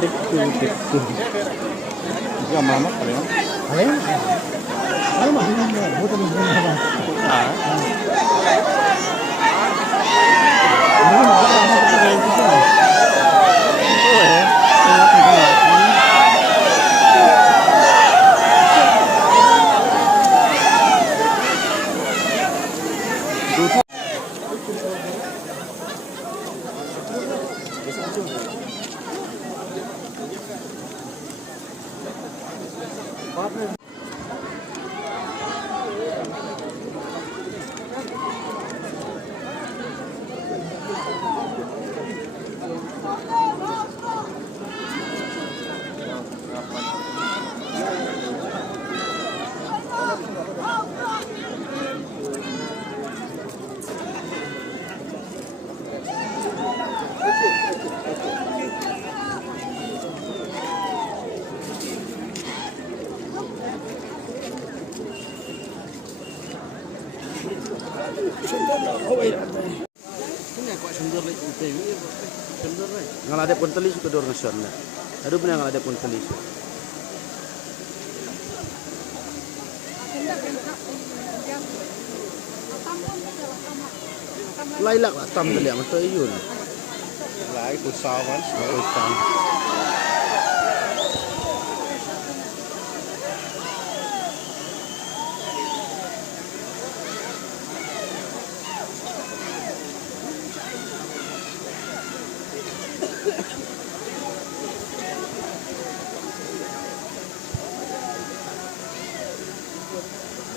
Yang mana paling? Paling? Paling mah ini bukan ini apa? Ah. Ngalade pun telis ke dor nasional. Aduh benar ngalade pun telis. Lailak lah tam tali amat tu ayun. Lai kusawan. Utang.